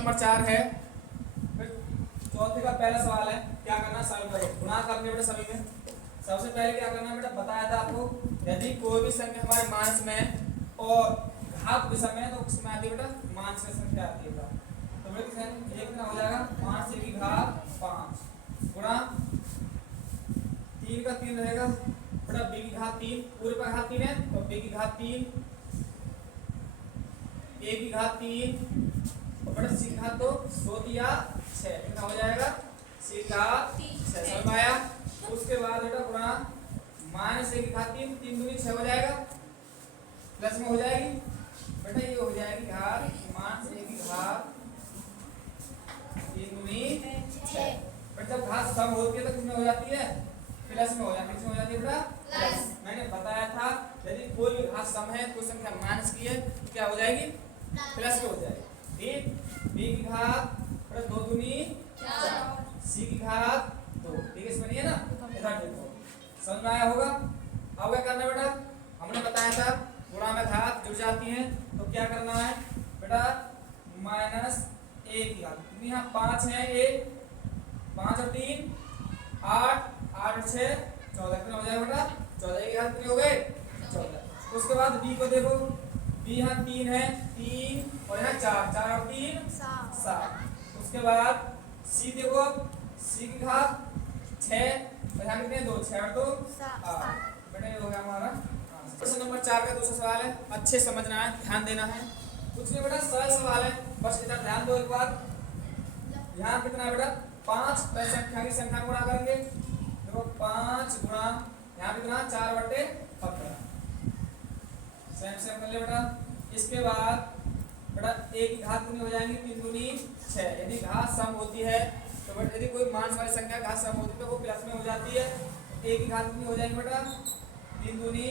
Number 4 है। फिर चौथे का पहला सवाल है, क्या करना, सभी करो गुणा करने बेटा सभी में। सबसे पहले क्या करना है बेटा, बताया था आपको, यदि कोई भी संख्या हमारे मानस में और घात विषम है तो उसमें आती है बेटा मानस में संख्या आती है बेटा। तो बेटा ये कितना हो जाएगा, 5 की घात 5 गुणा 3 का 3 रहेगा बेटा, b की घात 3, पूरे पर घात 3 है तो b की घात 3, a की घात 3 और बेटा c की घात तो 2 दिया 6, कितना हो जाएगा, c की घात 6। समझ में आया। उसके बाद बेटा गुणा माइनस a की घात 3, 3 दूनी 6 हो जाएगा, प्लस में हो जाएगी बेटा, ये हो जाएगी घात माइनस a की घात 3 दूनी 6। बेटा जब घात सम होती है तो कितने हो जाती है, प्लस में हो जाती है, किसमें हो जाती है बेटा, प्लस। मैंने बताया था यदि कोई भी घात सम है, कोई संख्या माइनस की है तो क्या हो जाएगी, प्लस में हो जाएगी। ठीक, b की घात बेटा 2 दूनी 4, c की घात 2, ठीक है, इसमें नहीं है ना, इधर देखो, समझ में आया होगा। अब क्या करना है बेटा, हमने बताया था गुणा में घात जुड़ जाती हैं तो क्या करना है बेटा, माइनस a की घात कितनी, यहाँ 5 है, a 5 और 3 8, 8 और 6 14, कितना हो जाएगा बेटा, 14 की घात कितने हो गए, 14। उसके बाद b को देखो, b यहाँ 3 है, 3 और यहाँ 4, 4 और 3 7। उसके बाद c देखो, c की घात 6 और यहाँ कितने 2, 6 और 2 8, बेटा ये हो गया हमारा। क्वेश्चन नंबर 4 का दूसरा सवाल है, अच्छे समझना है, ध्यान देना है, कुछ नहीं बेटा सरल सवाल है, बस इधर ध्यान दो एक बार। यहाँ कितना है बेटा, 5 संख्या की संख्या गुणा करेंगे, देखो 5 गुणा यहाँ कितना 4/15, सेम कर ले बेटा। इसके बाद बेटा a की घात कितनी हो जाएंगी, 3 दूनी 6, यदि घात सम होती है तो बेटा यदि कोई मानस वाली संख्या घात सम होती है तो वो प्लस में हो जाती है, a की घात कितनी हो जाएगी बेटा, 3 दूनी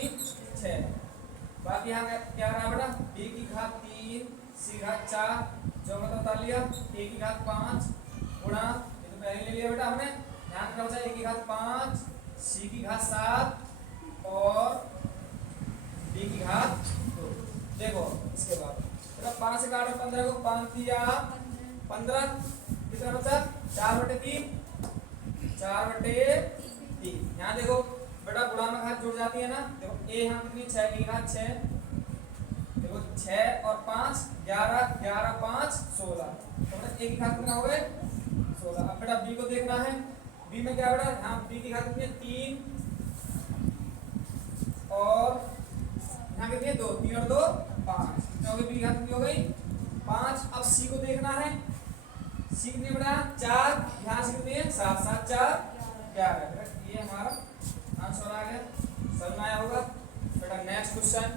6। बाकी यहाँ क्या रहा बेटा, b की घात 3, c की घात 4, जो मतलब उतार लिया, a की घात 5 गुणा, ये तो पहले ले लिया बेटा हमने, यहाँ कितना बचा, a की घात 5, c की घात 7 और d की घात 2। देखो इसके बाद बेटा 5 से काटो 15 को, 5 दिया 15, कितना बचा 4/3, 4/3। यहाँ देखो बेटा गुणा में घात जुड़ जाती है ना, देखो a यहाँ कितनी 6 की घात 6, देखो 6 और 5 11, 11 5 16, तो बेटा a की घात कितना हो गए 16। अब बेटा b को देखना है, b में क्या बेटा, यहाँ b की घात कितनी है 3 और यहाँ कितनी है 2, 3 और 2 5, कितना हो गई, b की घात कितनी हो गई 5। अब c को देखना है, c कितनी बेटा 4, यहाँ से कितनी है 7, 7 4 11, ये हमारा आंसर आ गया। समझ में आया होगा बेटा। नेक्स्ट क्वेश्चन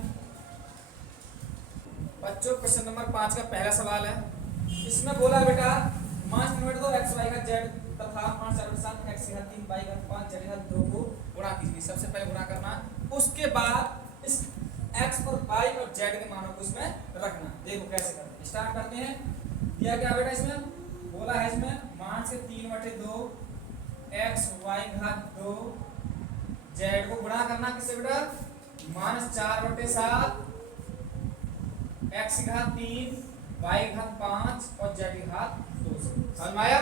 बच्चों, क्वेश्चन नंबर 5 का पहला सवाल है, इसमें बोला बेटा 5 मिनट दो x y का z तथा 5 7 7 x का 3 y का 5 z का 2 को गुणा कीजिए। सबसे पहले गुणा करना, उसके बाद इस x और y और z के मानों को इसमें रखना। देखो कैसे करते हैं, स्टार्ट करते हैं। दिया क्या बेटा, इसमें बोला है इसमें मान से 3/2 x y घात 2 z को गुणा करना किससे बेटा, -4/7 x की घात 3 y की घात 5 और z की घात 2 से। समझ में आया।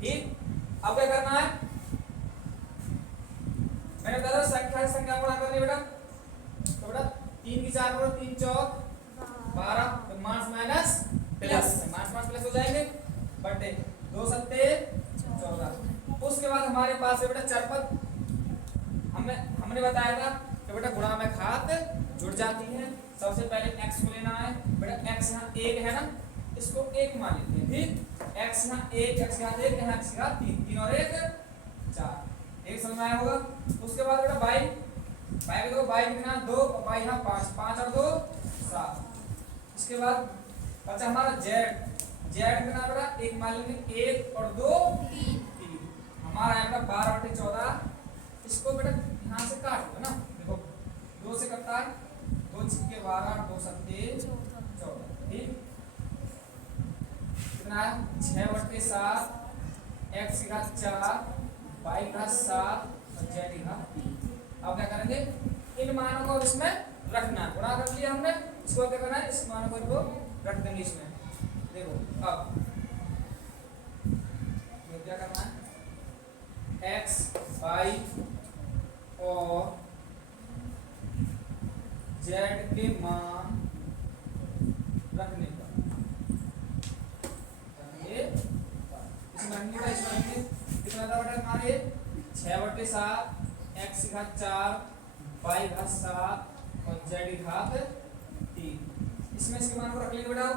ठीक, अब क्या करना है, मैंने बताया संख्या से संख्या गुणा करनी बेटा, तो बेटा 3 की 4 करो, 3 चौक 12, तो minus minus plus, minus minus plus हो जाएंगे, बटे 2 सत्ते 14। उसके बाद हमारे पास है बेटा चरपद, हमने बताया था कि बेटा गुणा में घात जुड़ जाती है। सबसे पहले x को लेना है बेटा, x यहाँ 1 है ना, इसको 1 मान लेते हैं, ठीक, x यहाँ 1, x यहाँ 1, यहाँ x यहाँ 3, 3 और 1 4, एक समझ में आया होगा। उसके बाद बेटा y को देखो, y कितना 2 और y यहाँ 5, 5 और 2 7। इसके बाद बचा हमारा z कितना बेटा, 1 मान लेंगे, 1 और 2 3, हमारा है बेटा 12/14। इसको बेटा यहाँ से काट दो ना, देखो 2 से कटता है, 2 छिक्के 12, 2 सत्ते 14, ठीक, कितना है 6/7 x की घात 4 y की घात 7 और z की घात 3। अब क्या करेंगे, इन मानों को इसमें रखना, गुणा कर लिया हमने, इसको क्या करना है, इस मानों को इनको रख देंगे इसमें। देखो अब ये क्या करना है, x y और z के मान रखने पर इसमें कितना था बेटा हमारे 6/7 x की घात 4 y घात 7 और z की घात 3। इसमें इसके मान को रख लेंगे बेटा।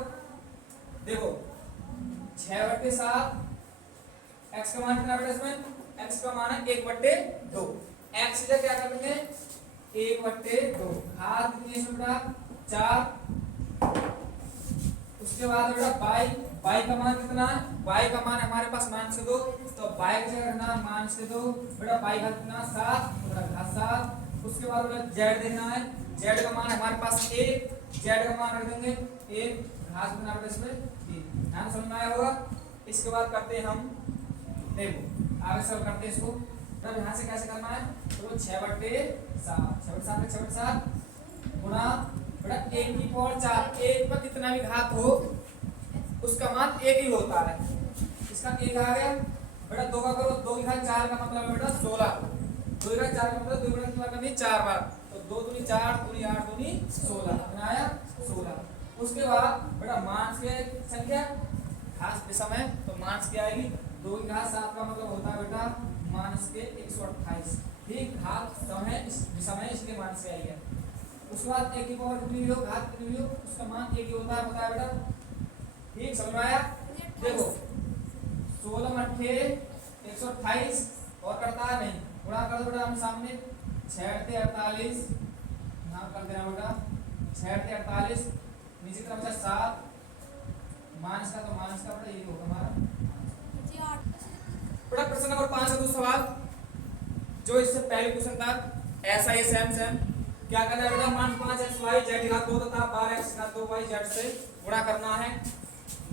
देखो 6/7 x का मान कितना बेटा, इसमें x का मान है 1/2। x से क्या कर देंगे 1/2, घात कितनी है इसमें बेटा 4। उसके बाद बेटा y का मान कितना है, y का मान हमारे पास -2, तो y की जगह रखना -2 बेटा, y का कितना 7 घात 7। उसके बाद बेटा z देना है, z का मान हमारे पास 1, z का मान रख देंगे 1, घात कितना बेटा इसमें 3। ध्यान समझ में आया होगा। इसके बाद करते हैं हम, देखो आगे सब करते हैं इसको। तब यहाँ से कैसे करना है, तो 6/7 गुणा बेटा 1 की पावर 4, 1 पर कितना भी घात हो उसका मान 1 ही होता है। इसका 1 आ गया बेटा, 2 का करो, 2 की घात 4 का मतलब है बेटा 16, 2 की घात 4 का मतलब 2 गुणा करनी 4 बार, तो 2 दूनी 4, 2 दूनी 8, 2 दूनी 16, कितना आया 16। उसके बाद बेटा मांस के संख्या घात दिशा में, तो मांस की आएगी 2 की घात 7 का मतलब होता है बेटा माइनस के 128, ठीक, घात समय इस दिशा में इसलिए माइनस के आएगा। उसके बाद 1 की पावर कितनी भी हो, घात कितनी भी हो, उसका मान 1 ही होता है, बताया बेटा, ठीक, समझ में आया। देखो 16 मट्ठे 128 और करता है नहीं, गुणा कर दो बेटा हम सामने 6 48, यहाँ कर देना बेटा 6 48, नीचे तरफ से 7 माइनस का, तो माइनस का बेटा ये होगा हमारा बेटा। प्रश्न नंबर 5 का दूसरा सवाल जो इससे पहले क्वेश्चन था ऐसा ही सेम क्या करना है बेटा, मान 5xy z घात 2 तथा 12x घात 2y z से गुणा करना है।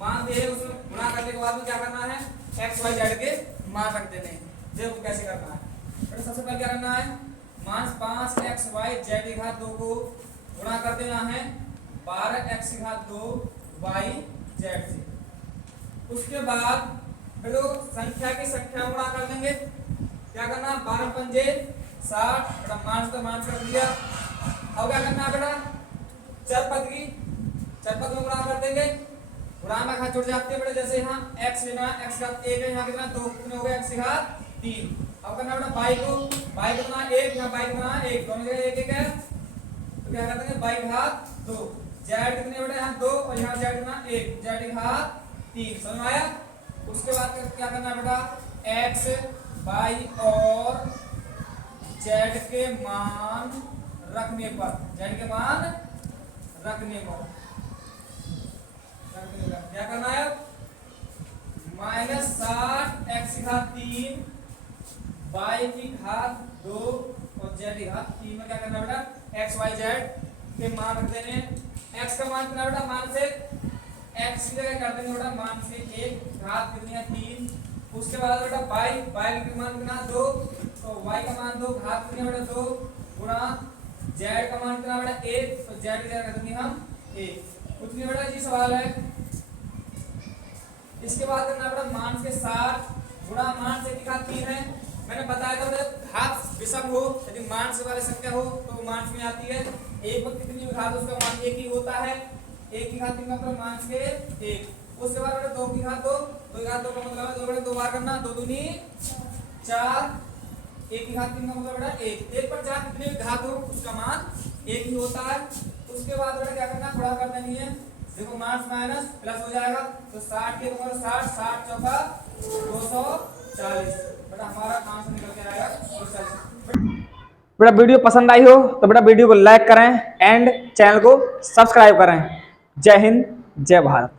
मान दे उसमें गुणा करने के बाद में क्या करना है, x y z के मान रख देने हैं। देखो कैसे करना है बेटा, सबसे पहले क्या करना है, मान 5xy z घात 2 को गुणा कर देना है 12x घात 2y z से। उसके बाद बेटा संख्या की संख्या गुणा कर देंगे, क्या करना 12 पंजे 60 बेटा, माइनस तो माइनस कर दिया। अब क्या करना है बेटा, चरपद में गुणा कर देंगे, गुणा में घात जुड़ जाती है बेटा, जैसे यहाँ x लेना, x घात 1 है, यहाँ कितना 2, कितने हो गए x घात 3। अब करना बेटा y को गुणा 1, यहाँ y गुणा 1, दोनों जगह 1 1 है, तो क्या कर देंगे y घात 2, z कितने बेटा यहाँ 2 और यहाँ z गुणा 1, z घात 3, समझ में आया। उसके बाद क्या करना बेटा, x y और z के मान रखने पर, क्या करना है, -60 x घात 3 y की घात 2 और z की घात 3 में क्या करना बेटा, x y z के मान रख देने। x का मान कितना बेटा, मान से x की जगह कर देंगे बेटा मान से 1, घात कितनी है 3। उसके बाद बेटा y का मान कितना 2, तो y का मान 2, घात कितनी बेटा 2, गुणा z का मान कितना बेटा 1, तो z की जगह कर देंगे हम 1। उतनी बेटा जी सवाल है। इसके बाद करना बेटा मान के 60 गुणा मान से घात 3 है, मैंने बताया था बेटा घात विषम हो, यदि मान से वाली संख्या हो तो मान में आती है, एक पर कितनी घात उसका मान 1 ही होता है, 1 की घात 3 का मतलब मान के 1। उसके बाद बेटा 2 की घात 2, 2 की घात 2 का मतलब है 2 बेटा 2 बार करना, 2 दूनी 4, 1 की घात 3 का मतलब बेटा 1, 1 पर 4 कितनी भी घात हो उसका मान 1 ही होता है। उसके बाद बेटा क्या करना, गुणा कर देनी है, देखो माइनस माइनस प्लस हो जाएगा, तो 60 के ऊपर 60 60 चौका 240, बेटा हमारा आंसर निकल के आएगा 240। बेटा वीडियो पसंद आई हो तो बेटा वीडियो को लाइक करें एंड चैनल को सब्सक्राइब करें। जय हिंद, जय भारत।